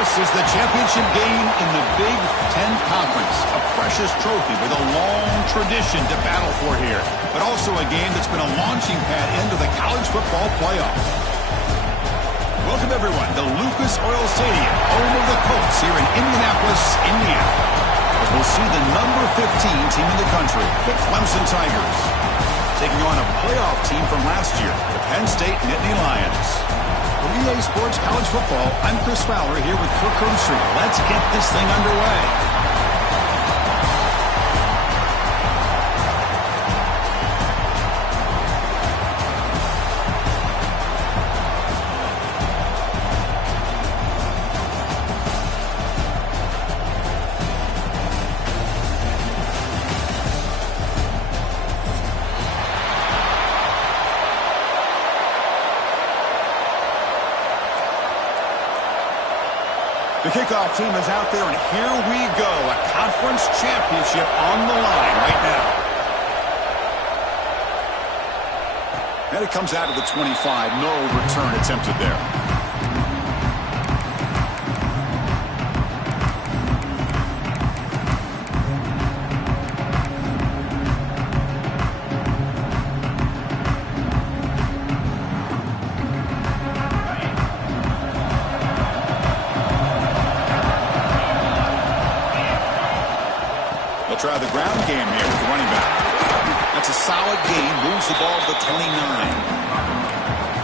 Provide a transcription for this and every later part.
This is the championship game in the Big Ten Conference. A precious trophy with a long tradition to battle for here. But also a game that's been a launching pad into the college football playoffs. Welcome, everyone, to Lucas Oil Stadium, home of the Colts here in Indianapolis, Indiana. As we'll see the number 15 team in the country, the Clemson Tigers, taking on a playoff team from last year, the Penn State Nittany Lions. For EA Sports College Football, I'm Chris Fowler here with Kirk Herbstreit. Let's get this thing underway. The kickoff team is out there, and here we go. A conference championship on the line right now. And it comes out of the 25. No return attempted there. Try the ground game here with the running back. That's a solid gain. Moves the ball to the 29.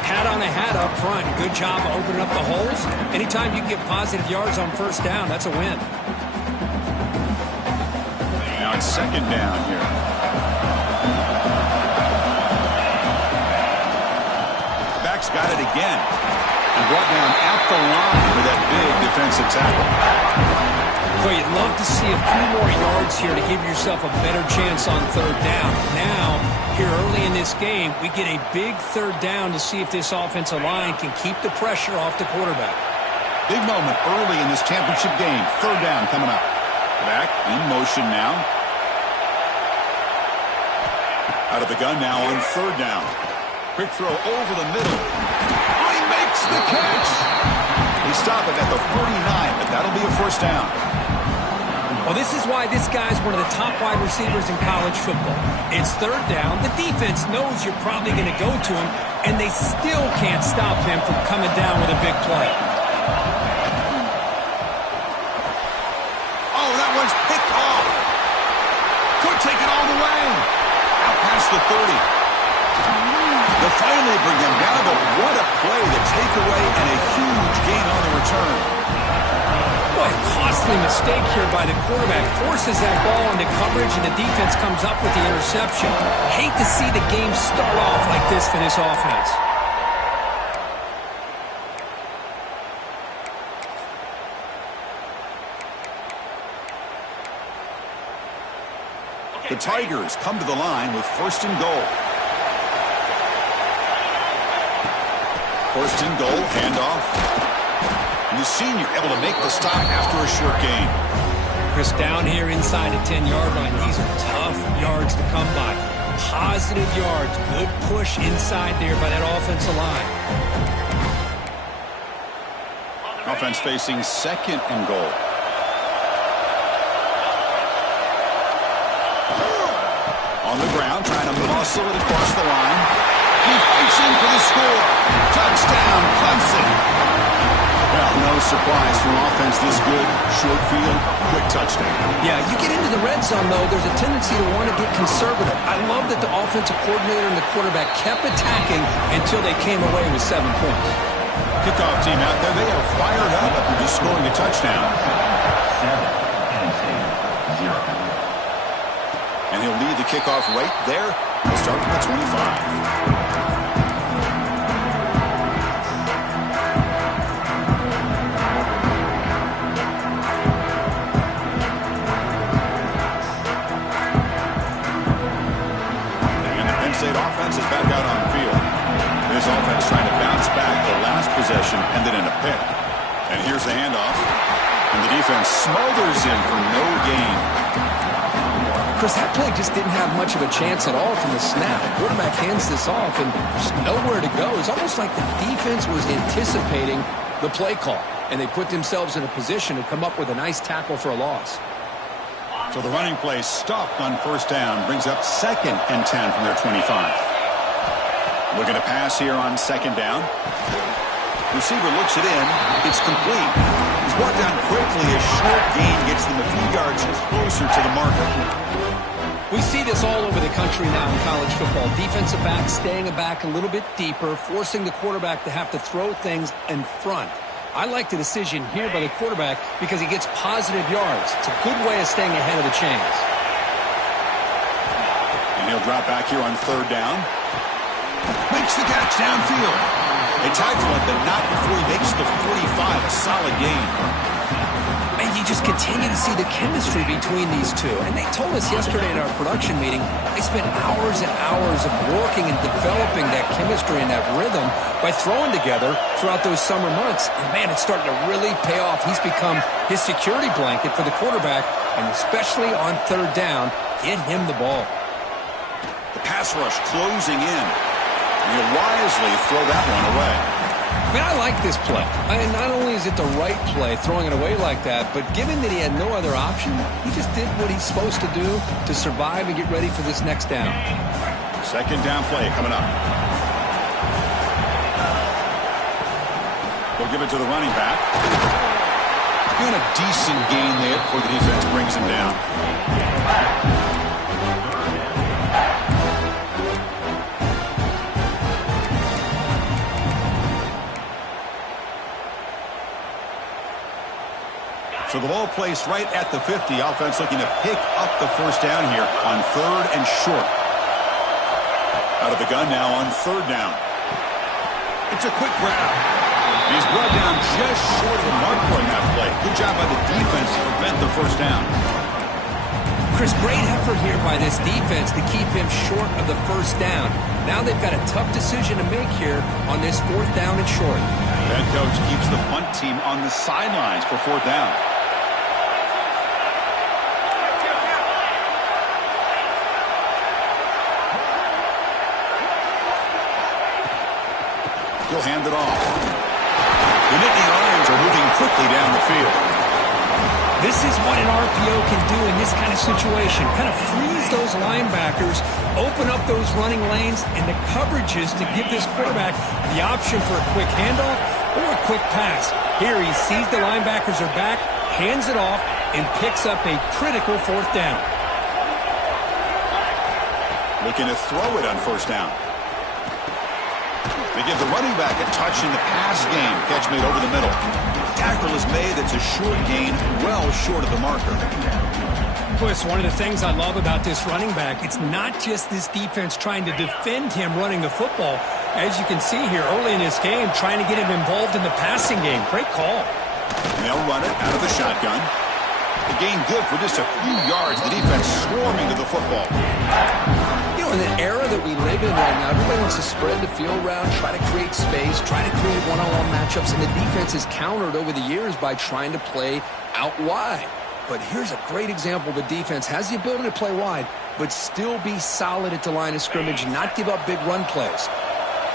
Hat on a hat up front. Good job of opening up the holes. Anytime you can get positive yards on first down, that's a win. Now it's second down here. Back's got it again. And brought down at the line with that big defensive tackle. Well, you'd love to see a few more yards here to give yourself a better chance on third down. Now, here early in this game, we get a big third down to see if this offensive line can keep the pressure off the quarterback. Big moment early in this championship game. Third down coming up. Back in motion now. Out of the gun now on third down. Quick throw over the middle. Oh, he makes the catch. They stop it at the 49, but that'll be a first down. Well, this is why this guy's one of the top wide receivers in college football. It's third down. The defense knows you're probably going to go to him, and they still can't stop him from coming down with a big play. Oh, that one's picked off. Could take it all the way. Out past the 30. They'll finally bring him down, but what a play, the takeaway, and a huge gain on the return. What a costly mistake here by the quarterback. Forces that ball into coverage, and the defense comes up with the interception. Hate to see the game start off like this for this offense. The Tigers come to the line with first and goal. First and goal, handoff. And the senior able to make the stop after a short gain. Chris, down here inside the 10-yard line, these are tough yards to come by. Positive yards, good push inside there by that offensive line. Offense facing second and goal. On the ground, trying to muscle it across the line. He fights in for the score. Touchdown, Clemson. Well, no surprise from offense this good. Short field, quick touchdown. Yeah, you get into the red zone, though, there's a tendency to want to get conservative. I love that the offensive coordinator and the quarterback kept attacking until they came away with 7 points. Kickoff team out there, they are fired up after just scoring a touchdown. 7-0. And he'll lead the kickoff right there. He'll start from the 25. State offense is back out on the field. This offense trying to bounce back the last possession, ended in a pick. And here's the handoff. And the defense smothers him for no gain. Chris, that play just didn't have much of a chance at all from the snap. The quarterback hands this off, and there's nowhere to go. It's almost like the defense was anticipating the play call. and they put themselves in a position to come up with a nice tackle for a loss. So the running play stopped on first down, brings up 2nd and 10 from their 25. Looking to pass here on 2nd down. Receiver looks it in. It's complete. He's brought down quickly. A short gain gets them a few yards closer to the marker. We see this all over the country now in college football. Defensive backs staying back a little bit deeper, forcing the quarterback to have to throw things in front. I like the decision here by the quarterback because he gets positive yards. It's a good way of staying ahead of the chains. And he'll drop back here on 3rd down. Makes the catch downfield. They tackle him, but not before he makes the 45. A solid gain. And you just continue to see the chemistry between these two. And they told us yesterday at our production meeting, they spent hours and hours of working and developing that chemistry and that rhythm by throwing together throughout those summer months. And, man, it's starting to really pay off. He's become his security blanket for the quarterback, and especially on 3rd down, get him the ball. The pass rush closing in. And he'll wisely throw that one away. I mean, I like this play. Not only is it the right play, throwing it away like that, but given that he had no other option, he just did what he's supposed to do to survive and get ready for this next down. 2nd down play coming up. They'll give it to the running back. And a decent gain there before the defense brings him down. So the ball placed right at the 50. Offense looking to pick up the first down here on 3rd and short. Out of the gun now on 3rd down. It's a quick grab. He's brought down just short of the marker on that play. Good job by the defense to prevent the first down. Chris, great effort here by this defense to keep him short of the first down. Now they've got a tough decision to make here on this 4th down and short. Head coach keeps the punt team on the sidelines for 4th down. He'll hand it off. The Nittany Lions are moving quickly down the field. This is what an RPO can do in this kind of situation. Kind of freeze those linebackers, open up those running lanes and the coverages to give this quarterback the option for a quick handoff or a quick pass. Here he sees the linebackers are back, hands it off, and picks up a critical 4th down. Looking to throw it on 1st down. They give the running back a touch in the pass game. Catch made over the middle. Tackle is made. It's a short gain, well short of the marker. Boy, it's one of the things I love about this running back. It's not just this defense trying to defend him running the football. As you can see here early in this game, trying to get him involved in the passing game. Great call. And they'll run it out of the shotgun. The gain good for just a few yards. The defense swarming to the football. You know, in the era that we live in right now, everybody wants to spread the field around, try to create space, try to create one-on-one matchups, and the defense is countered over the years by trying to play out wide. But here's a great example. The defense has the ability to play wide, but still be solid at the line of scrimmage and not give up big run plays.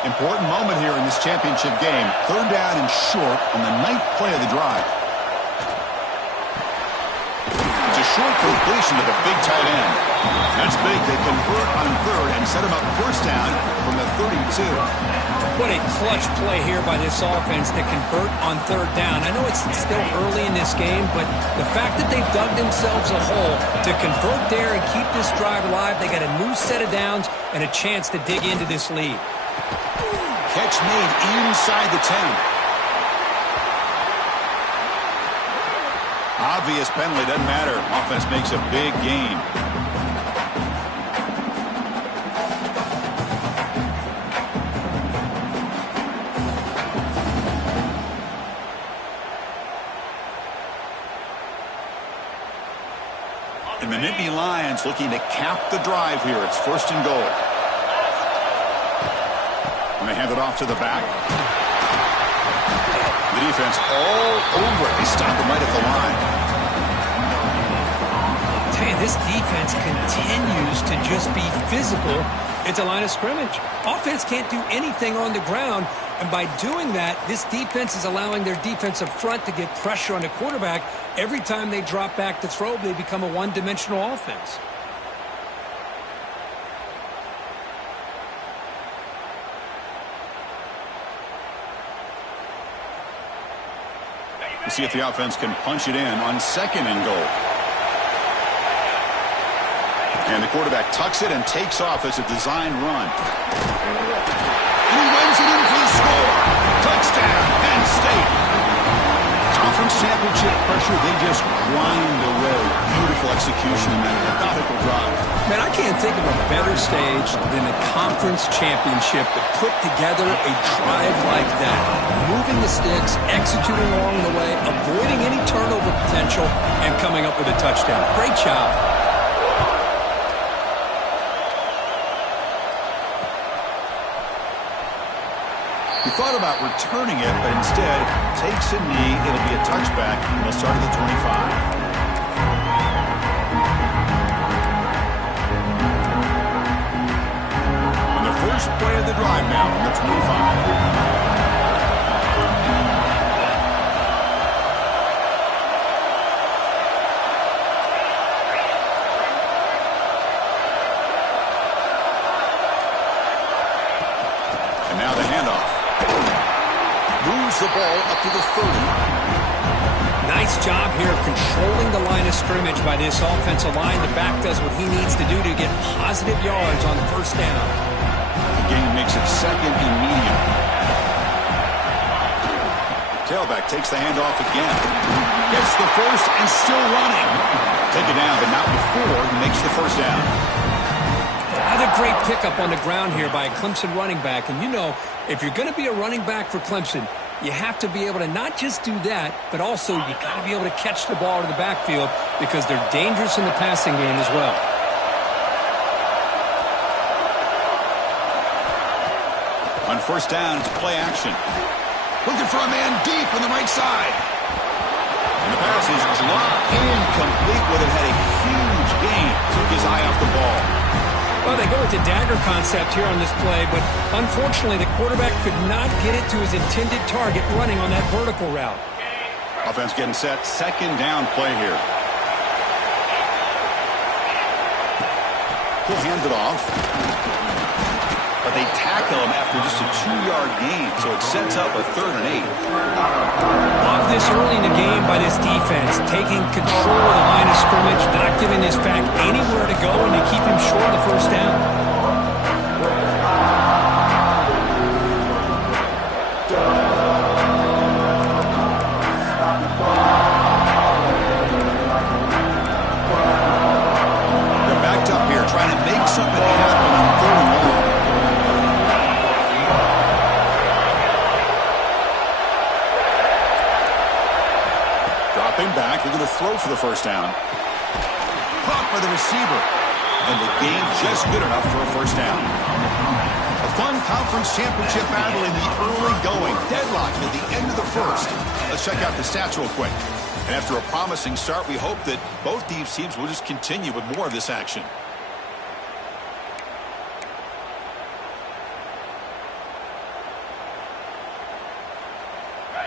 Important moment here in this championship game. 3rd down and short on the 9th play of the drive. It's a short completion to the big tight end. That's big. They convert on 3rd and set him up 1st down from the 32. What a clutch play here by this offense to convert on 3rd down. I know it's still early in this game, but the fact that they've dug themselves a hole to convert there and keep this drive alive, they got a new set of downs and a chance to dig into this lead. Catch made inside the 10. Obvious penalty, doesn't matter. Offense makes a big gain. And the Nittany Lions looking to cap the drive here. It's 1st and goal. And they hand it off to the back. The defense all over it. They stop him right at the line. This defense continues to just be physical at the line of scrimmage. Offense can't do anything on the ground, And by doing that, this defense is allowing their defensive front to get pressure on the quarterback. Every time they drop back to throw, they become a one-dimensional offense. We'll see if the offense can punch it in on 2nd and goal. And the quarterback tucks it and takes off as a design run. And he runs it in for the score. Touchdown, Penn State. Conference championship pressure, they just grind away. Beautiful execution in that methodical drive. Man, I can't think of a better stage than the conference championship to put together a drive like that. Moving the sticks, executing along the way, avoiding any turnover potential, and coming up with a touchdown. Great job. He thought about returning it, but instead takes a knee. It'll be a touchback, and they'll start at the 25. And the first play of the drive now from the 25. The ball up to the 30. Nice job here of controlling the line of scrimmage by this offensive line. The back does what he needs to do to get positive yards on first down. The game makes it 2nd and medium. Tailback takes the handoff again. Gets the first and still running. Take it down, but not before he makes the first down. Another great pickup on the ground here by a Clemson running back. And you know, if you're going to be a running back for Clemson, you have to be able to not just do that, but also you got to be able to catch the ball in the backfield because they're dangerous in the passing game as well. On first down, it's play action. Looking for a man deep on the right side. And the pass is dropped incomplete. Would have had a huge gain. Took his eye off the ball. Well, they go with the dagger concept here on this play, but unfortunately the quarterback could not get it to his intended target running on that vertical route. Offense getting set. 2nd down play here. He'll hand it off. But they tackle him after just a 2-yard gain, so it sets up a 3rd and 8. Love this early in the game by this defense, taking control of the line of scrimmage, not giving this back anywhere to go, and they keep him short of the first down. They're backed up here, trying to make something happen on 3rd and long. Back, they're going to throw for the first down. Caught by the receiver. And the game just good enough for a first down. A fun conference championship battle in the early going. Deadlock at the end of the first. Let's check out the stats real quick. And after a promising start, we hope that both these teams will just continue with more of this action.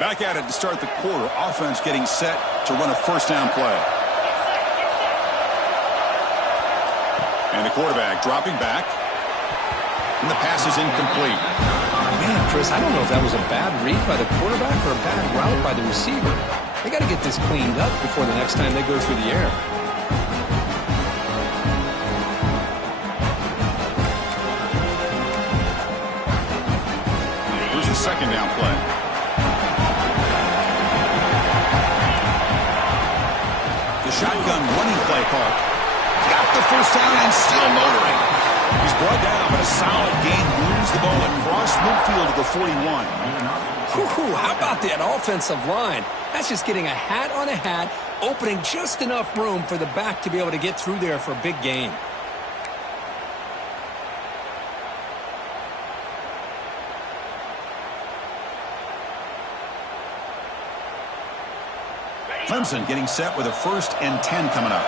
Back at it to start the quarter. Offense getting set to run a first down play. And the quarterback dropping back. And the pass is incomplete. Man, Chris, I don't know if that was a bad read by the quarterback or a bad route by the receiver. They got to get this cleaned up before the next time they go through the air. Here's the 2nd down play. Shotgun running play call. Got the first down and still motoring. He's brought down, but a solid gain moves the ball across midfield to the 41. How about that offensive line? That's just getting a hat on a hat, opening just enough room for the back to be able to get through there for a big gain. Clemson getting set with a 1st and 10 coming up.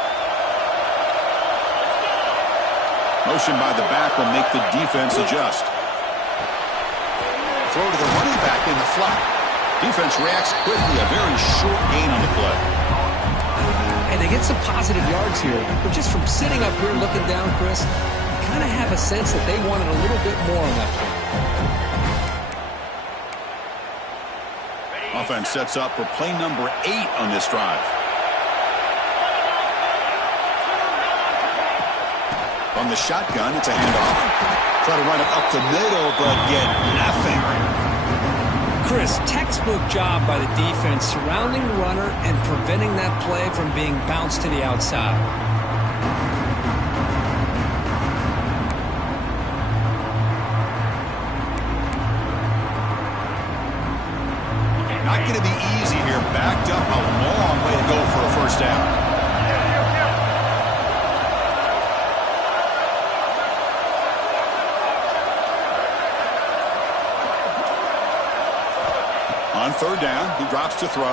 Motion by the back will make the defense adjust. throw to the running back in the flat. Defense reacts quickly. A very short gain on the play. And they get some positive yards here. But just from sitting up here looking down, Chris, you kind of have a sense that they wanted a little bit more on that play. Offense sets up for play number 8 on this drive. From the shotgun, it's a handoff. Try to run it up the middle, but get nothing. Chris, textbook job by the defense surrounding the runner and preventing that play from being bounced to the outside. Not going to be easy here. Backed up a long way to go for a first down. On third down, he drops to throw.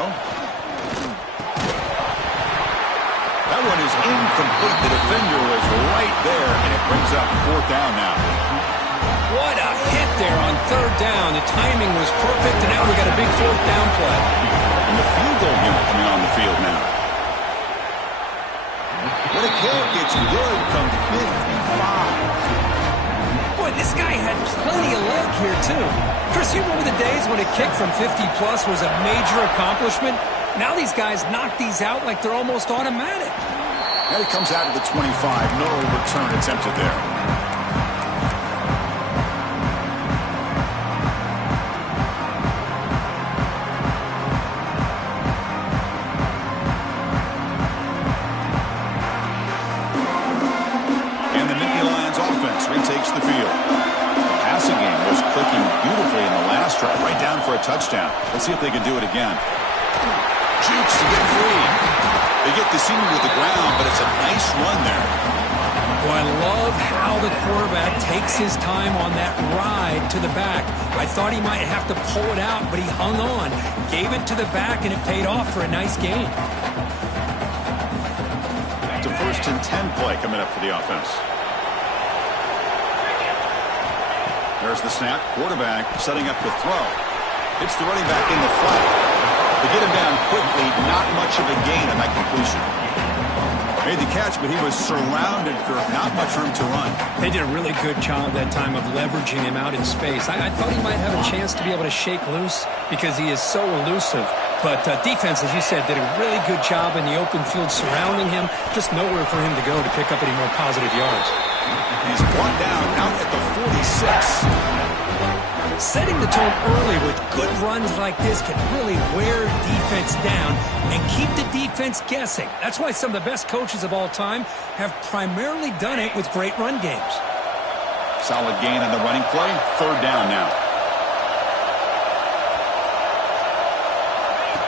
That one is incomplete. The defender was right there, and it brings up fourth down now. What a hit there on third down. The timing was perfect, and now we got a big fourth down play. And the field goal unit coming on the field now. What a kick. It's good from 55. Boy, this guy had plenty of leg here, too. Chris, you remember the days when a kick from 50-plus was a major accomplishment? Now these guys knock these out like they're almost automatic. And it comes out of the 25. No return attempted there. And the Nittany Lions offense retakes the field. Passing game was clicking beautifully in the last drive, right down for a touchdown. Let's see if they can do it again. Jukes to get free. They get the senior to the ground, but it's a nice run there. Well, I love how the quarterback takes his time on that ride to the back. I thought he might have to pull it out, but he hung on, gave it to the back, and it paid off for a nice gain. It's a 1st and 10 play coming up for the offense. There's the snap. Quarterback setting up the throw. Hits the running back in the flat. They get him down quickly. Not much of a gain on that completion. Made the catch, but he was surrounded for not much room to run. They did a really good job that time of leveraging him out in space. I thought he might have a chance to be able to shake loose because he is so elusive. But defense, as you said, did a really good job in the open field surrounding him. Just nowhere for him to go to pick up any more positive yards. He's brought down out at the 46. Setting the tone early with good runs like this can really wear defense down and keep the defense guessing. That's why some of the best coaches of all time have primarily done it with great run games. Solid gain on the running play. Third down now.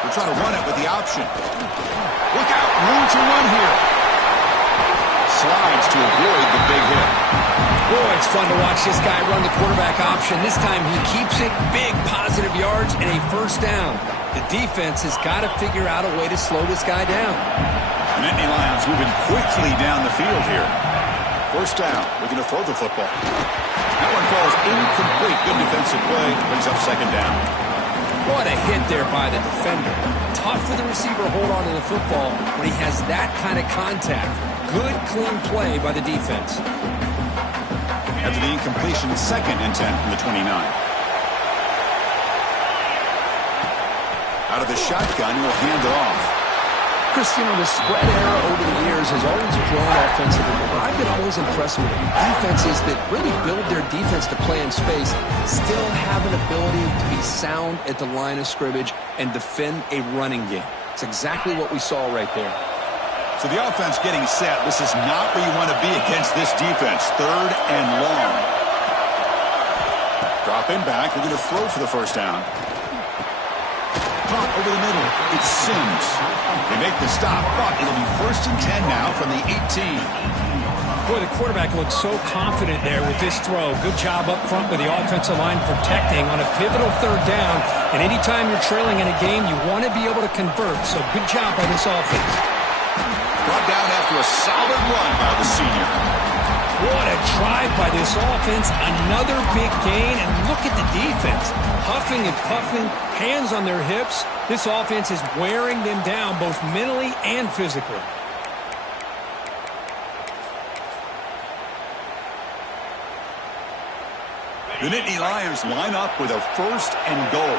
We're trying to run it with the option. Look out. Room to run here. Slides to avoid the big hit. Boy, it's fun to watch this guy run the quarterback option. This time he keeps it. Big positive yards and a first down. The defense has got to figure out a way to slow this guy down. The Nittany Lions moving quickly down the field here. First down. Looking to throw the football. That one falls incomplete. Good defensive play. Brings up second down. What a hit there by the defender. Tough for the receiver to hold on to the football when he has that kind of contact. Good, clean play by the defense. After the incompletion, 2nd and 10 from the 29. Out of the shotgun, he'll hand it off. Chris, you know, the spread era over the years has always grown offensively, but I've been always impressed with defenses that really build their defense to play in space, still have an ability to be sound at the line of scrimmage and defend a running game. It's exactly what we saw right there. So the offense getting set. This is not where you want to be against this defense. Third and long. Dropping back. We're going to throw for the first down. Caught over the middle. It's Sims. They make the stop, but it'll be 1st and 10 now from the 18. Boy, the quarterback looked so confident there with this throw. Good job up front with the offensive line protecting on a pivotal third down. And anytime you're trailing in a game, you want to be able to convert. So good job by this offense. Brought down after a solid run by the senior. What a drive by this offense. Another big gain, and look at the defense. Huffing and puffing, hands on their hips. This offense is wearing them down both mentally and physically. The Nittany Lions line up with a 1st and goal.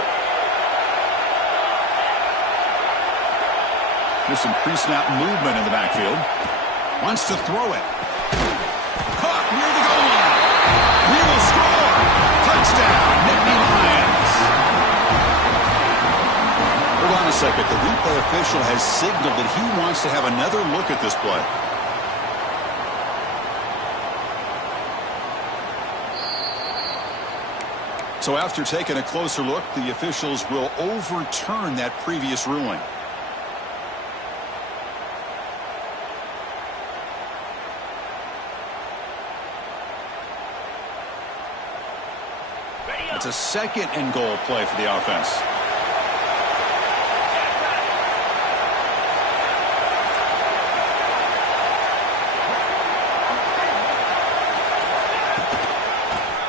There's some pre-snap movement in the backfield. Wants to throw it. Caught near the goal line. We will score. Touchdown, Nittany Lions. Hold on a second. The replay official has signaled that he wants to have another look at this play. So after taking a closer look, the officials will overturn that previous ruling. It's a 2nd and goal play for the offense.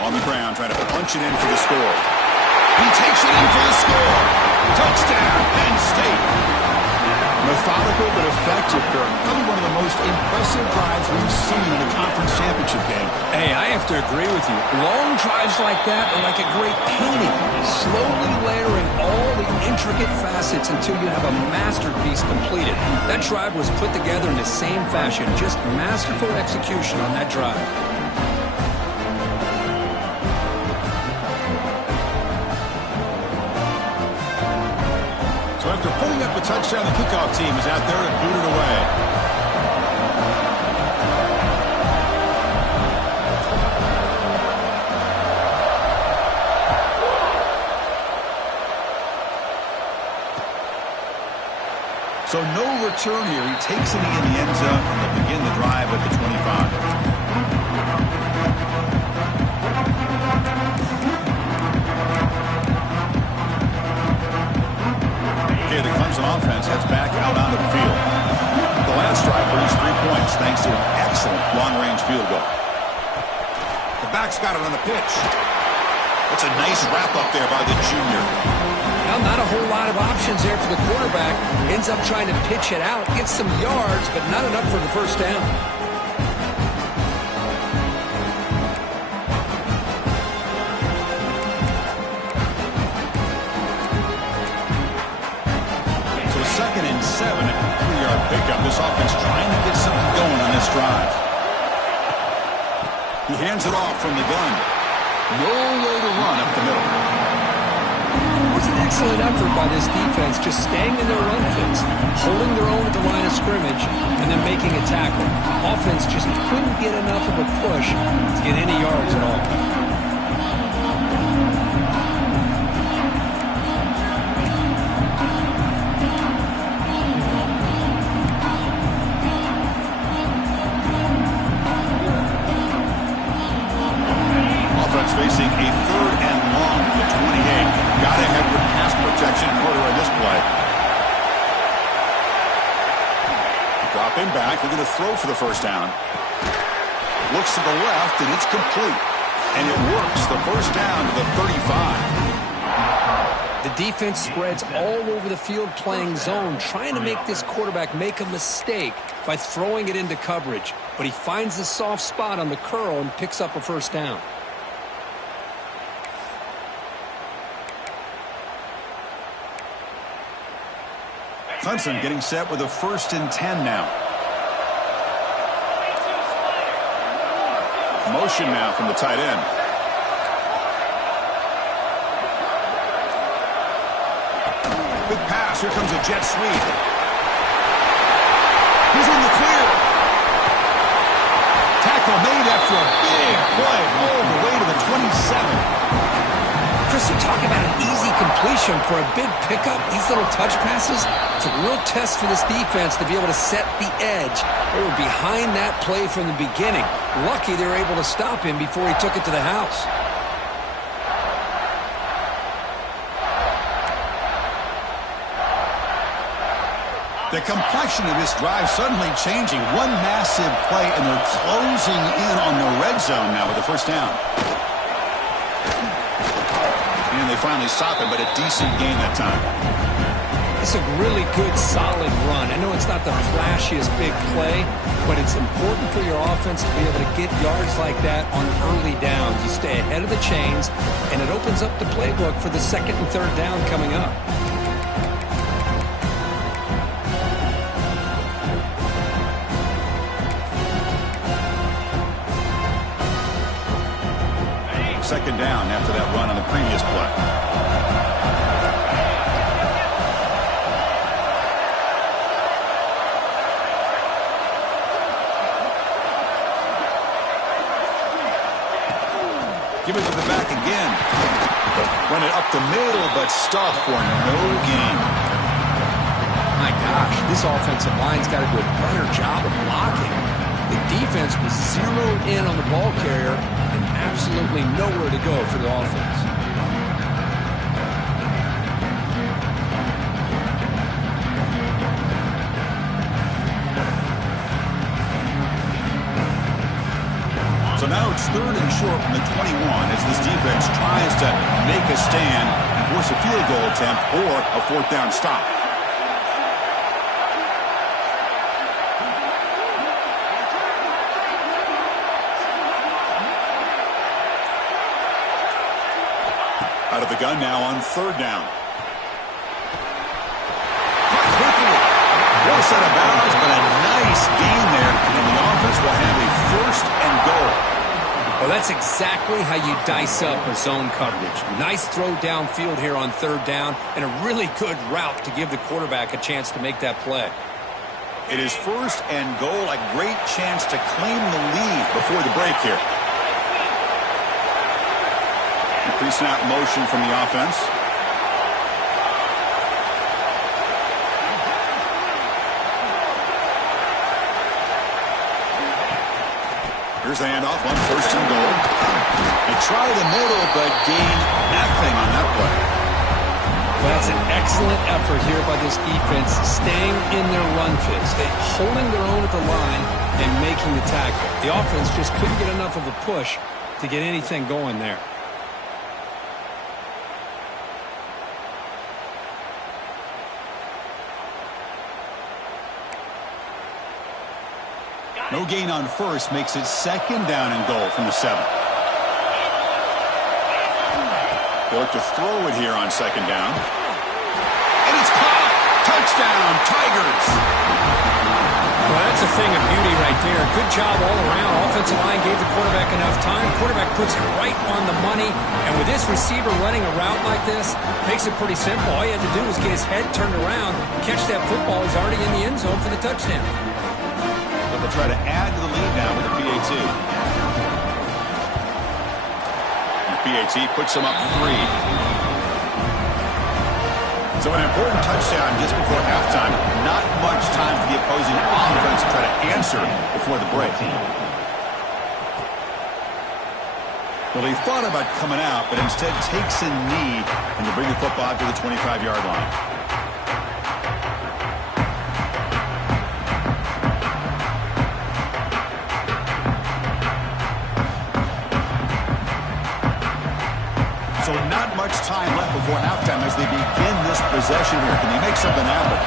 On the ground, trying to punch it in for the score. He takes it in for the score. Touchdown, Penn State. Methodical but effective, Kirk. Probably one of the most impressive drives we've seen in a conference championship game. Hey, I have to agree with you. Long drives like that are like a great painting. Slowly layering all the intricate facets until you have a masterpiece completed. That drive was put together in the same fashion. Just masterful execution on that drive. So after putting up a touchdown, the kickoff team is out there to boot it away. So no return here. He takes it in the end zone, and they'll begin the drive at the 25. Okay, the Clemson offense heads back out onto the field. The last drive produced 3 points thanks to an excellent long-range field goal. The back's got it on the pitch. That's a nice wrap-up there by the junior. Well, not a whole lot of options there for the quarterback. Ends up trying to pitch it out, gets some yards, but not enough for the 1st down. So 2nd and 7 at the 3-yard pickup. This offense trying to get something going on this drive. He hands it off from the gun. Nowhere to run up the middle. It was an excellent effort by this defense, just staying in their run fits, holding their own at the line of scrimmage, and then making a tackle. Offense just couldn't get enough of a push to get any yards at all. Offense facing a 3rd and long at 28. Got ahead with pass protection in order on this play. Dropping back. They're going to throw for the 1st down. Looks to the left, and it's complete. And it works. The 1st down to the 35. The defense spreads all over the field playing zone, trying to make this quarterback make a mistake by throwing it into coverage. But he finds the soft spot on the curl and picks up a 1st down. Clemson getting set with a 1st and 10 now. Motion now from the tight end. Big pass. Here comes a jet sweep. He's in the clear. Tackle made after a big play all the way to the 27. Chris, you talk about an easy completion for a big pickup. These little touch passes, it's a real test for this defense to be able to set the edge. They were behind that play from the beginning. Lucky they were able to stop him before he took it to the house. The complexion of this drive suddenly changing. One massive play, and they're closing in on the red zone now with the first down. And they finally stop it, but a decent gain that time. It's a really good, solid run. I know it's not the flashiest big play, but it's important for your offense to be able to get yards like that on early downs. You stay ahead of the chains, and it opens up the playbook for the second and third down coming up. Second down after that run on the previous play. Give it to the back again. Run it up the middle, but stuffed for no gain. My gosh, this offensive line's got to do a better job of blocking. The defense was zeroed in on the ball carrier and absolutely nowhere to go for the offense. So now it's third and short from the 21 as this defense tries to make a stand and force a field goal attempt or a fourth down stop. Out of the gun now on third down. Quickly. Well set of bounds, but a nice gain there, and the offense will have a first and goal. Well, that's exactly how you dice up a zone coverage. Nice throw downfield here on third down, and a really good route to give the quarterback a chance to make that play. It is first and goal, a great chance to claim the lead before the break here. Pre-snap motion from the offense. Here's the handoff on first and goal. They try the middle, but gain nothing on that play. Well, that's an excellent effort here by this defense, staying in their run fits. They're holding their own at the line and making the tackle. The offense just couldn't get enough of a push to get anything going there. No gain on first makes it second down and goal from the 7. They look to throw it here on second down. And it's caught! Touchdown, Tigers! Well, that's a thing of beauty right there. Good job all around. Offensive line gave the quarterback enough time. Quarterback puts it right on the money. And with this receiver running a route like this, makes it pretty simple. All you had to do was get his head turned around, catch that football. He's already in the end zone for the touchdown. They'll try to add to the lead now with the PAT. The PAT puts them up 3. So an important touchdown just before halftime. Not much time for the opposing offense to try to answer before the break. Well, he thought about coming out, but instead takes a knee and to bring the football to the 25-yard line. So not much time left before halftime as they begin this possession here. Can they make something happen?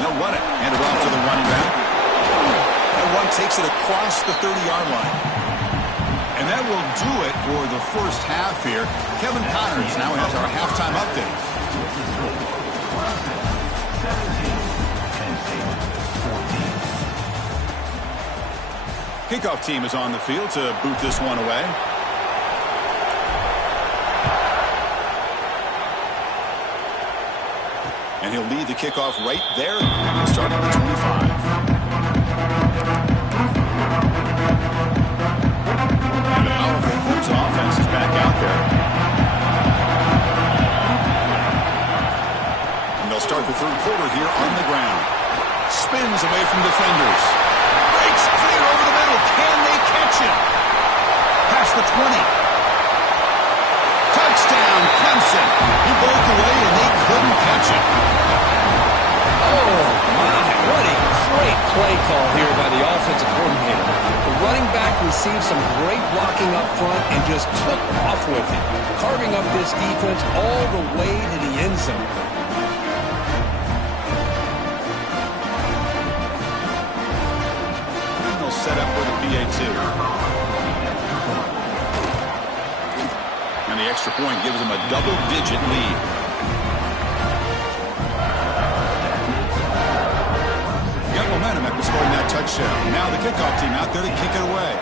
They'll run it. Hand it off to the running back. And one takes it across the 30-yard line. And that will do it for the first half here. Kevin Connors now has our halftime update. Kickoff team is on the field to boot this one away. And he'll lead the kickoff right there, starting at the 25. And the powerful Colts offense is back out there. And they'll start the third quarter here on the ground. Spins away from defenders. Breaks clear over the middle. Can they catch it? Past the 20. Touchdown, Clemson. He broke away, and they couldn't catch it. Oh, received some great blocking up front and just took off with it, carving up this defense all the way to the end zone. And they'll set up with a PA2. And the extra point gives them a double-digit lead. Got momentum after scoring that touchdown. Now the kickoff team out there to kick it away.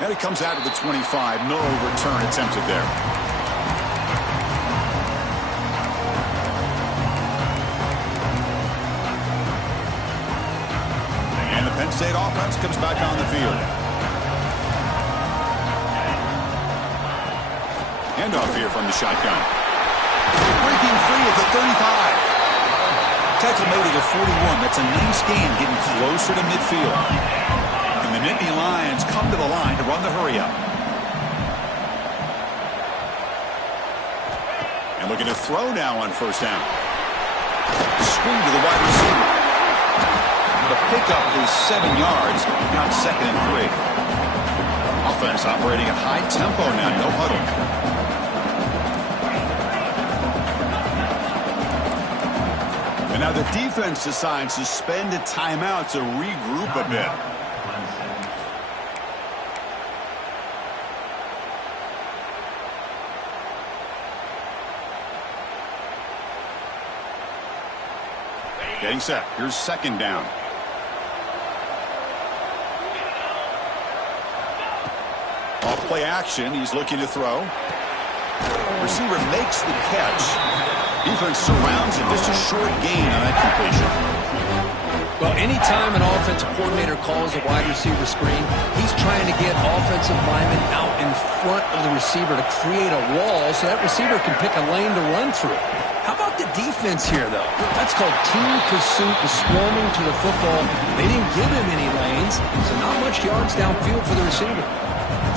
And it comes out of the 25. No return attempted there. And the Penn State offense comes back on the field. Handoff here from the shotgun. Breaking free at the 35. Tackle made at the 41. That's a nice gain, getting closer to midfield. And the Nittany Lions come to the line to run the hurry-up. And looking to throw now on first down. Swing to the wide receiver. The pickup is 7 yards, now 2nd and 3. Offense operating at high tempo now, no huddle. And now the defense decides to spend a timeout to regroup a bit. Getting set. Here's 2nd down. Off play action. He's looking to throw. Receiver makes the catch. Defense surrounds him. Just a short gain on that completion. Well, anytime an offensive coordinator calls a wide receiver screen, he's trying to get offensive linemen out in front of the receiver to create a wall so that receiver can pick a lane to run through. How about the defense here, though? That's called team pursuit and swarming to the football. They didn't give him any lanes, so not much yards downfield for the receiver.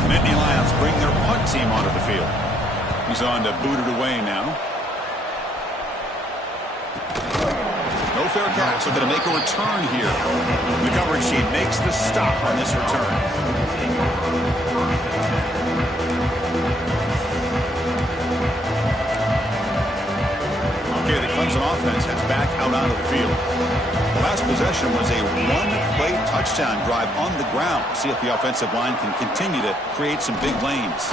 Nittany Lions bring their punt team onto the field. He's on to boot it away now. No fair catch, so going to make a return here. The coverage sheet makes the stop on this return. Okay, the Clemson offense heads back out onto the field. The last possession was a one-play touchdown drive on the ground. See if the offensive line can continue to create some big lanes.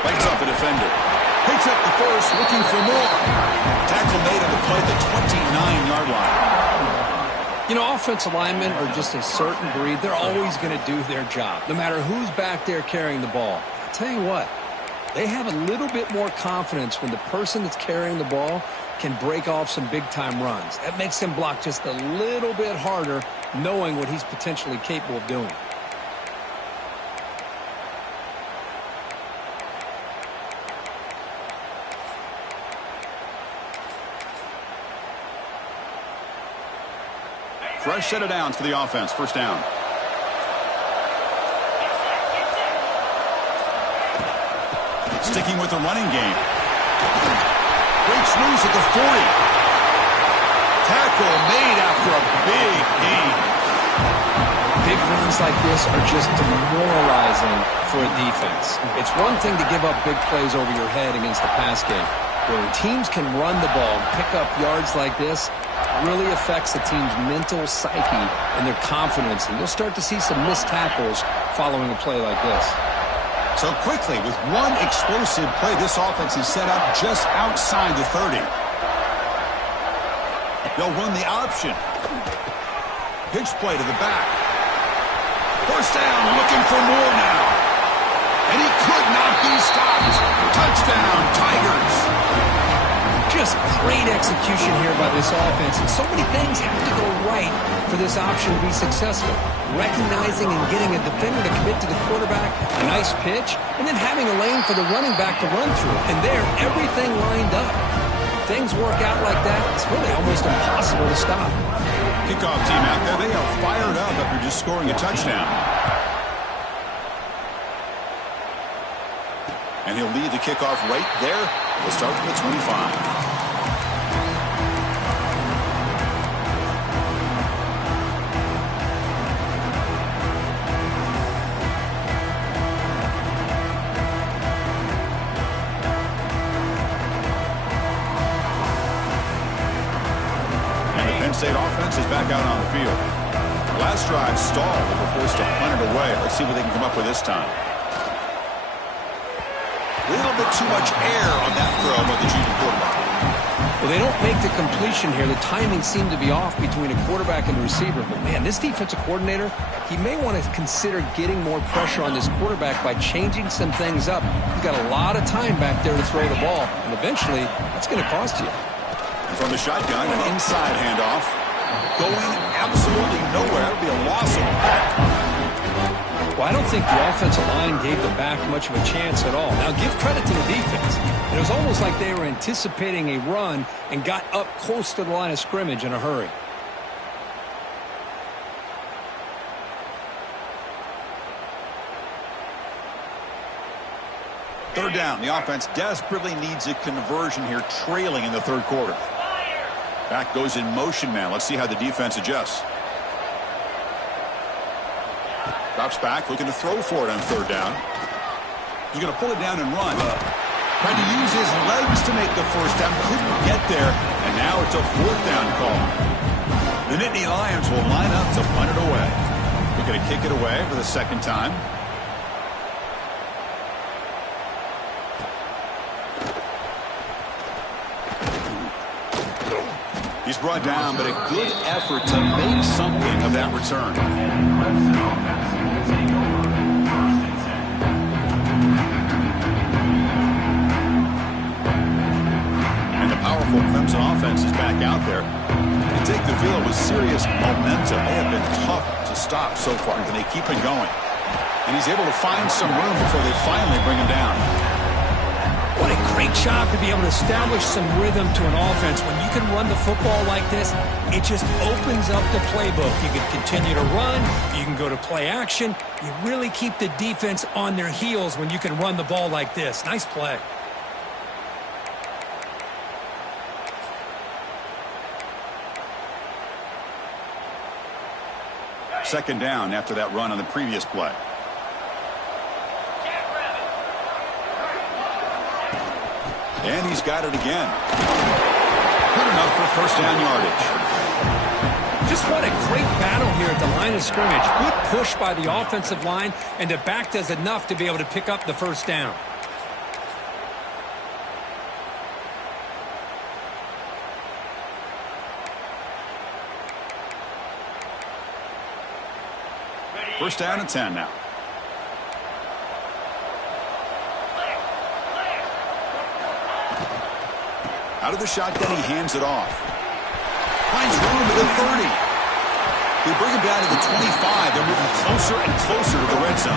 Bites off the defender. Picks up the first, looking for more. Tackle made on the play at the 29-yard line. You know, offensive linemen are just a certain breed. They're always going to do their job, no matter who's back there carrying the ball. I'll tell you what, they have a little bit more confidence when the person that's carrying the ball can break off some big-time runs. That makes them block just a little bit harder, knowing what he's potentially capable of doing. Fresh set of downs for the offense. First down. Sticking with the running game. Breaks loose at the 40. Tackle made after a big gain. Big runs like this are just demoralizing for a defense. It's one thing to give up big plays over your head against the pass game. When teams can run the ball and pick up yards like this, really affects the team's mental psyche and their confidence, and you'll start to see some missed tackles following a play like this. So quickly, with one explosive play, this offense is set up just outside the 30. They'll run the option. Pitch play to the back. First down, looking for more now. And he could not be stopped. Touchdown, Tigers. Just great execution here by this offense, and so many things have to go right for this option to be successful. Recognizing and getting a defender to commit to the quarterback, a nice pitch, and then having a lane for the running back to run through. And there, everything lined up. If things work out like that, it's really almost impossible to stop. Kickoff team out there, they are fired up after just scoring a touchdown. And he'll lead the kickoff right there. We'll start from the 25. State offense is back out on the field. Last drive stalled. They were forced to punt it away. Let's see what they can come up with this time. A little bit too much air on that throw by the junior quarterback. Well, they don't make the completion here. The timing seemed to be off between a quarterback and the receiver. But, man, this defensive coordinator, he may want to consider getting more pressure on this quarterback by changing some things up. He's got a lot of time back there to throw the ball, and eventually that's going to cost you. And from the shotgun, an inside handoff. Going absolutely nowhere. It'll be a loss of that. Well, I don't think the offensive line gave the back much of a chance at all. Now, give credit to the defense. It was almost like they were anticipating a run and got up close to the line of scrimmage in a hurry. Third down. The offense desperately needs a conversion here, trailing in the third quarter. Back goes in motion now. Let's see how the defense adjusts. Drops back, looking to throw for it on third down. He's going to pull it down and run. Trying to use his legs to make the first down. Couldn't get there, and now it's a fourth down call. The Nittany Lions will line up to punt it away. They're going to kick it away for the second time. He's brought down, but a good effort to make something of that return. And the powerful Clemson offense is back out there. They take the field with serious momentum. They have been tough to stop so far, and they keep it going. And he's able to find some room before they finally bring him down. What a great job to be able to establish some rhythm to an offense. When you can run the football like this, it just opens up the playbook. You can continue to run. You can go to play action. You really keep the defense on their heels when you can run the ball like this. Nice play. Second down after that run on the previous play. And he's got it again. Good enough for first down yardage. Just what a great battle here at the line of scrimmage. Good push by the offensive line, and the back does enough to be able to pick up the first down. First down and 10 now. Out of the shotgun, he hands it off. Finds room to the 30. They bring him down to the 25. They're moving closer and closer to the red zone.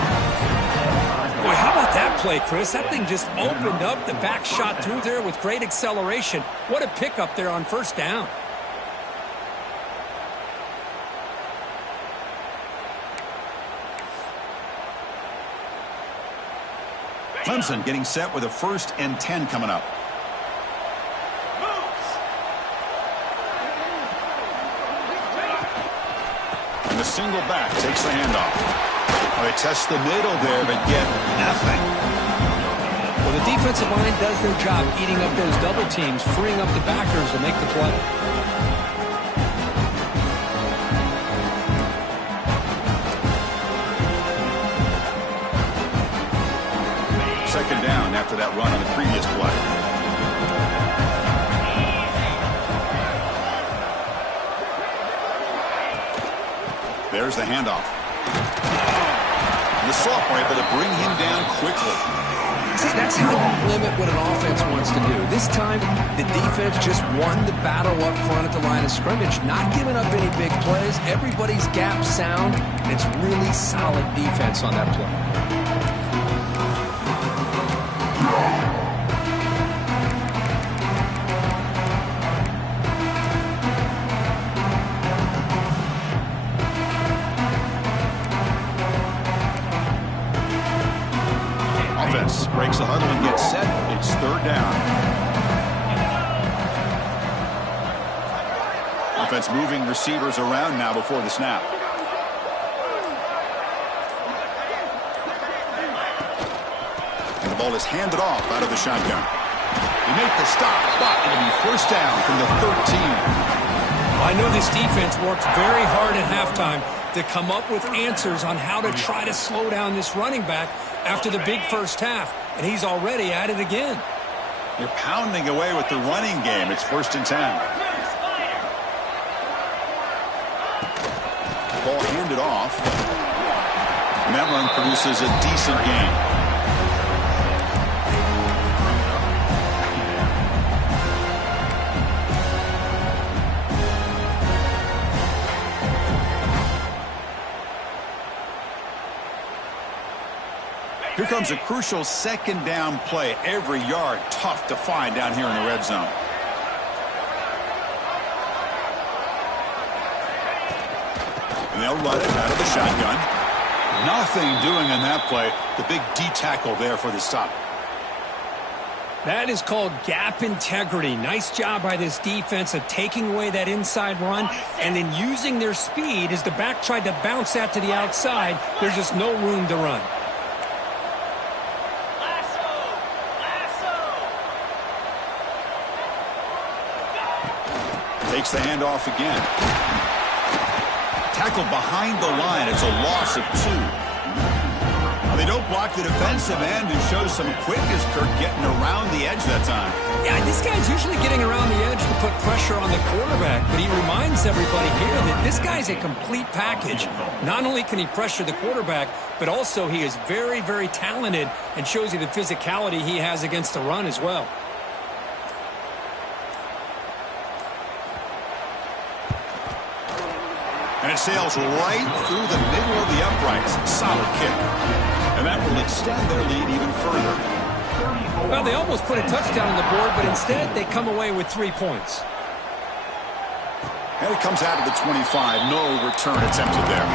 Boy, how about that play, Chris? That thing just opened up. The back shot through there with great acceleration. What a pickup there on first down. Clemson getting set with a 1st and 10 coming up. And the single back takes the handoff. Well, they test the middle there, but get nothing. Well, the defensive line does their job eating up those double teams, freeing up the backers to make the play. Second down after that run on the previous play. There's the handoff. And the sophomore able to bring him down quickly. See, that's how you limit what an offense wants to do. This time, the defense just won the battle up front at the line of scrimmage, not giving up any big plays. Everybody's gap sound, and it's really solid defense on that play. Breaks the huddle and gets set. It's third down. Offense moving receivers around now before the snap. And the ball is handed off out of the shotgun. They make the stop, but it'll be first down from the 13. I know this defense worked very hard at halftime to come up with answers on how to try to slow down this running back after the big first half, and he's already at it again. You're pounding away with the running game. It's 1st and 10. Ball handed off. And that run produces a decent gain. Here comes a crucial 2nd down play. Every yard tough to find down here in the red zone. And they'll run it out of the shotgun. Nothing doing on that play. The big D tackle there for the stop. That is called gap integrity. Nice job by this defense of taking away that inside run and then using their speed as the back tried to bounce that to the outside. There's just no room to run. Takes the handoff again. Tackled behind the line. It's a loss of 2. They don't block the defensive end, who shows some quickness, Kirk, getting around the edge that time. Yeah, this guy's usually getting around the edge to put pressure on the quarterback, but he reminds everybody here that this guy's a complete package. Not only can he pressure the quarterback, but also he is very, very talented and shows you the physicality he has against the run as well. And it sails right through the middle of the uprights. Solid kick. And that will extend their lead even further. Well, they almost put a touchdown on the board, but instead they come away with 3 points. And it comes out of the 25. No return attempted there.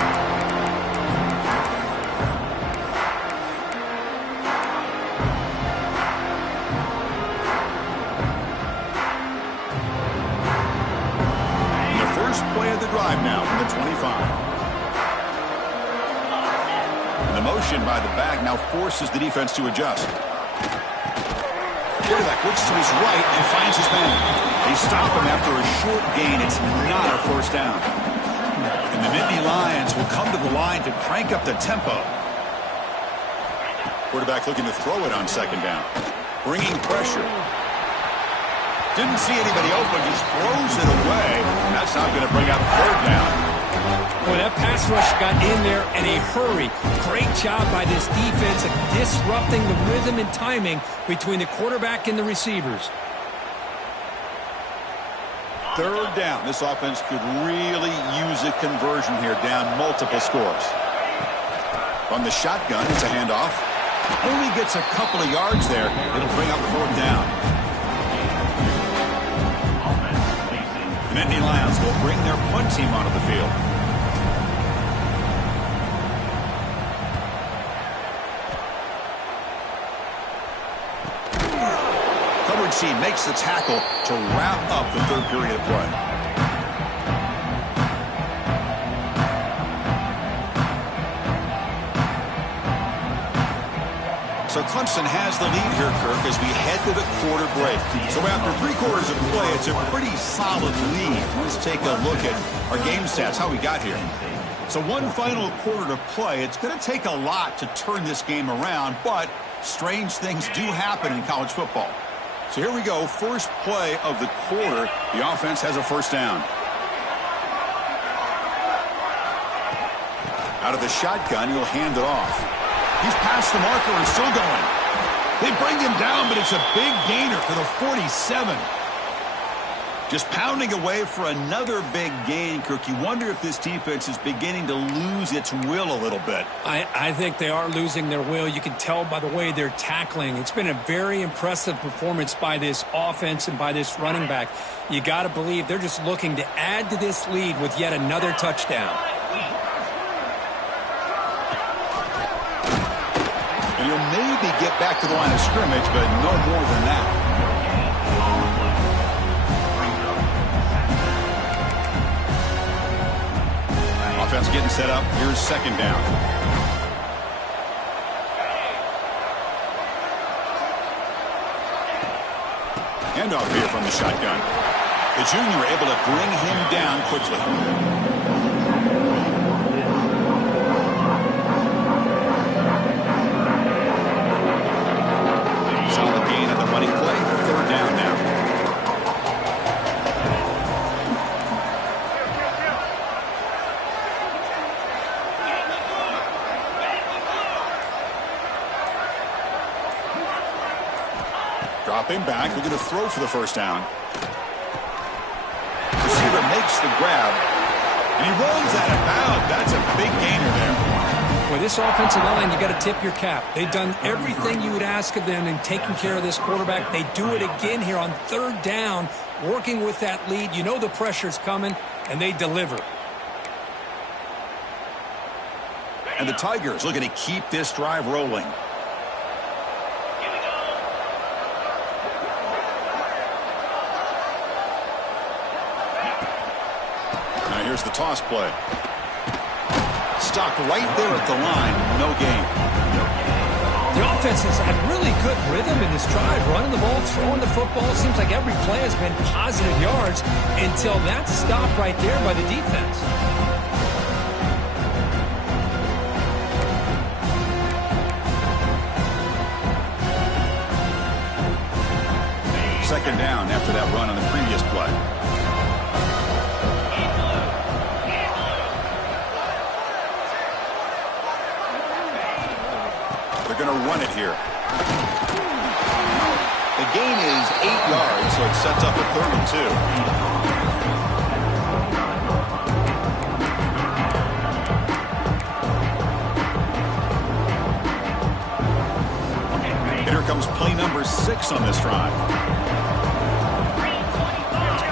Play of the drive now from the 25. And the motion by the back now forces the defense to adjust. Quarterback looks to his right and finds his man. They stop him after a short gain. It's not a 1st down. And the Nittany Lions will come to the line to crank up the tempo. Quarterback looking to throw it on 2nd down. Bringing pressure. Didn't see anybody open, just throws it away. That's not going to bring up 3rd down. Boy, that pass rush got in there in a hurry. Great job by this defense of disrupting the rhythm and timing between the quarterback and the receivers. 3rd down. This offense could really use a conversion here, down multiple scores. From the shotgun, it's a handoff. Only gets a couple of yards there. It'll bring up 4th down. The Nittany Lions will bring their punt team onto the field. Coverage team makes the tackle to wrap up the 3rd period of play. So Clemson has the lead here, Kirk, as we head to the quarter break. So after 3 quarters of play, it's a pretty solid lead. Let's take a look at our game stats, how we got here. So 1 final quarter to play. It's going to take a lot to turn this game around, but strange things do happen in college football. So here we go, first play of the quarter. The offense has a 1st down. Out of the shotgun, he'll hand it off. He's past the marker and still going. They bring him down, but it's a big gainer for the 47. Just pounding away for another big gain, Kirk. You wonder if this defense is beginning to lose its will a little bit. I think they are losing their will. You can tell by the way they're tackling. It's been a very impressive performance by this offense and by this running back. You got to believe they're just looking to add to this lead with yet another touchdown. And he'll maybe get back to the line of scrimmage, but no more than that. Offense getting set up. Here's 2nd down. Handoff here from the shotgun. The junior able to bring him down quickly. Solid gain on the running play. Third down now. Dropping back, looking to throw for the first down. Receiver makes the grab, and he rolls out of bounds. That's a big gainer there. Well, this offensive line, you got to tip your cap. They've done everything you would ask of them in taking care of this quarterback. They do it again here on third down, working with that lead. You know the pressure's coming, and they deliver. And the Tigers looking to keep this drive rolling. Here's the toss play. Stopped right there at the line. No gain. The offense has had really good rhythm in this drive. Running the ball, throwing the football. Seems like every play has been positive yards until that stop right there by the defense. Second down after that run on the previous play. They're going to run it here. The gain is 8 yards, so it sets up a 3rd and 2. Here comes play number 6 on this drive.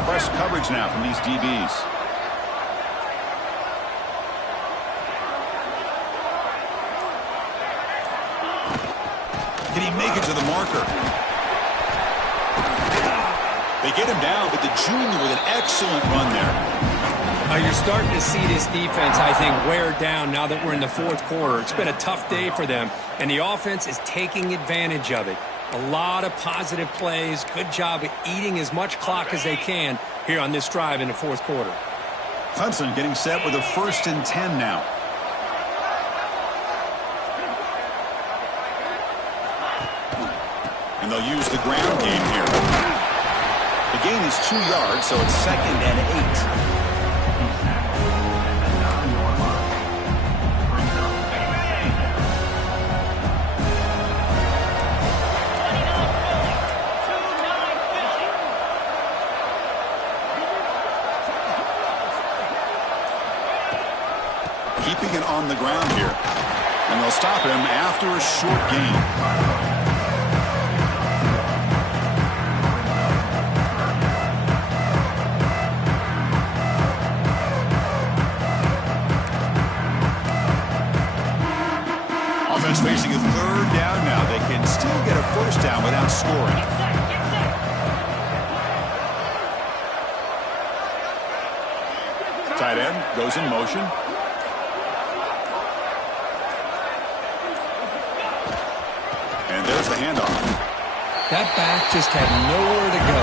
Press coverage now from these DBs. Can he make it to the marker? They get him down, but the junior with an excellent run there. You're starting to see this defense, I think, wear down now that we're in the fourth quarter. It's been a tough day for them, and the offense is taking advantage of it. A lot of positive plays. Good job of eating as much clock as they can here on this drive in the fourth quarter. Hudson getting set with a 1st and 10 now. And they'll use the ground game here. The gain is 2 yards, so it's 2nd and 8. Keeping it on the ground here. And they'll stop him after a short gain. Offense facing a 3rd down now. They can still get a 1st down without scoring. Tight end goes in motion. And there's the handoff. That back just had nowhere to go.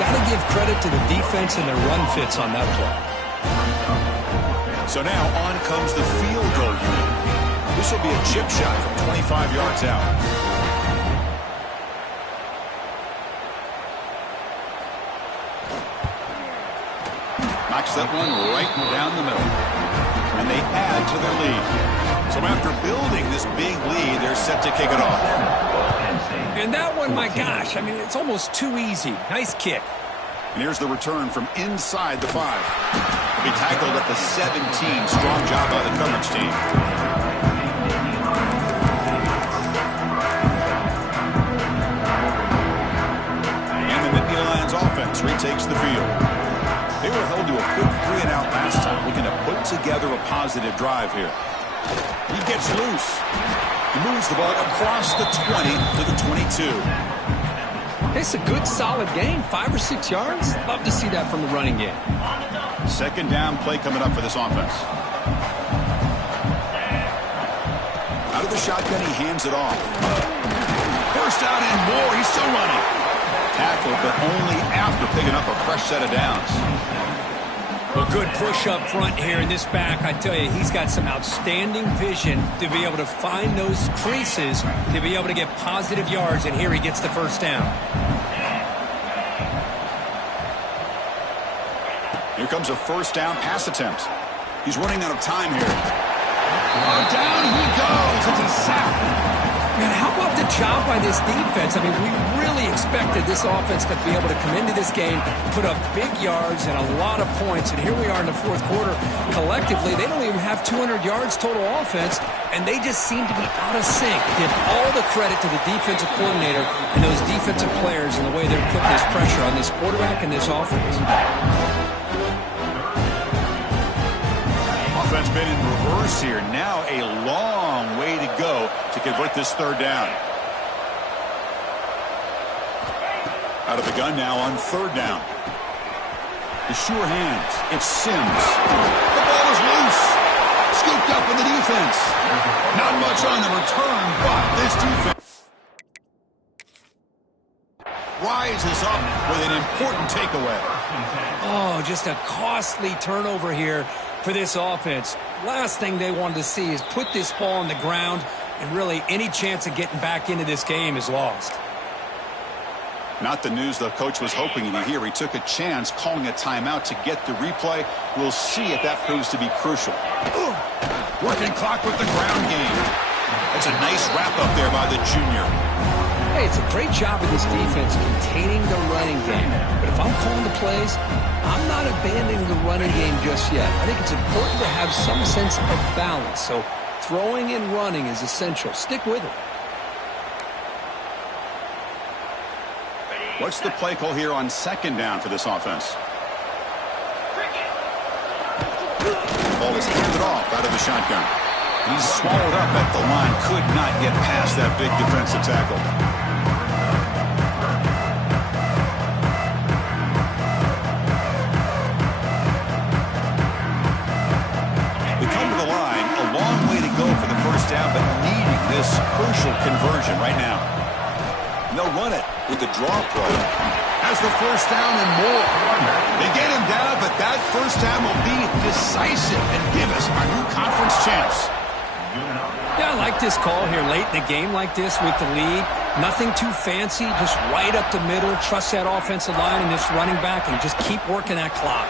Got to give credit to the defense and their run fits on that play. So now on comes the field goal unit. This will be a chip shot from 25 yards out. Knocks that one right down the middle. And they add to their lead. So after building this big lead, they're set to kick it off. And that one, my gosh, I mean, it's almost too easy. Nice kick. And here's the return from inside the 5. He'll be tackled at the 17. Strong job by the coverage team. And the Nittany Lions offense retakes the field. They were held to a quick 3-and-out last time, looking to put together a positive drive here. He gets loose. He moves the ball across the 20 to the 22. It's a good, solid game. 5 or 6 yards. Love to see that from the running game. Second down play coming up for this offense. Out of the shotgun, he hands it off. First down and more. He's still running. Tackle tackle, but only after picking up a fresh set of downs. Well, good push up front here in this back. I tell you, he's got some outstanding vision to be able to find those creases, to be able to get positive yards, and here he gets the first down. Here comes a first down pass attempt. He's running out of time here. Oh, down he goes. It's a sack. Man, how about the job by this defense? I mean, we really expected this offense to be able to come into this game, put up big yards and a lot of points, and here we are in the fourth quarter. Collectively, they don't even have 200 yards total offense, and they just seem to be out of sync. Give all the credit to the defensive coordinator and those defensive players and the way they're putting this pressure on this quarterback and this offense. Offense been in reverse here. Now a long way to go to convert this third down. Out of the gun now on third down. The sure hands. It's Sims. The ball is loose. Scooped up in the defense. Not much on the return, but this defense rises up with an important takeaway. Oh, just a costly turnover here for this offense. Last thing they wanted to see is put this ball on the ground, and really any chance of getting back into this game is lost. Not the news the coach was hoping to hear. He took a chance calling a timeout to get the replay. We'll see if that proves to be crucial. Working clock with the ground game. That's a nice wrap up there by the junior. Hey, it's a great job of this defense containing the running game. But if I'm calling the plays, I'm not abandoning the running game just yet. I think it's important to have some sense of balance. So throwing and running is essential. Stick with it. What's the play call here on second down for this offense? Ball is handed off out of the shotgun. He's swallowed up at the line. Could not get past that big defensive tackle. We come to the line. A long way to go for the first down, but needing this crucial conversion right now. And they'll run it with the draw play. Has the first down and more. They get him down, but that first down will be decisive and give us our new conference champs. Yeah, I like this call here late in the game like this with the lead. Nothing too fancy, just right up the middle. Trust that offensive line and this running back and just keep working that clock.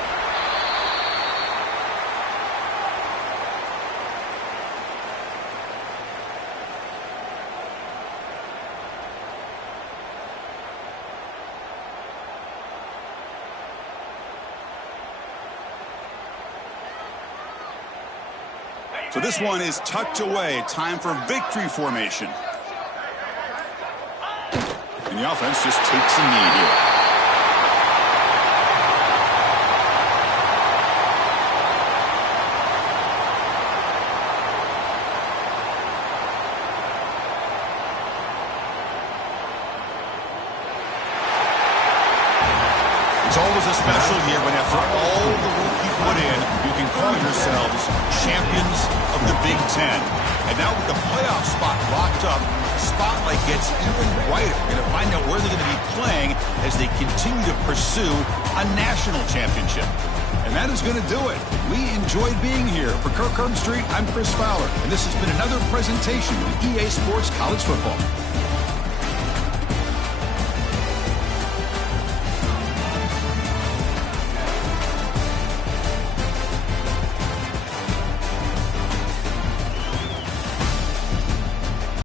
So this one is tucked away. Time for victory formation. And the offense just takes a knee here. It's always a special year when after all the work you put in, you can call yourselves champions of the Big Ten. And now with the playoff spot locked up, spotlight gets even brighter. We're going to find out where they're going to be playing as they continue to pursue a national championship. And that is going to do it. We enjoyed being here. For Kirk Street, I'm Chris Fowler, and this has been another presentation of EA Sports College Football.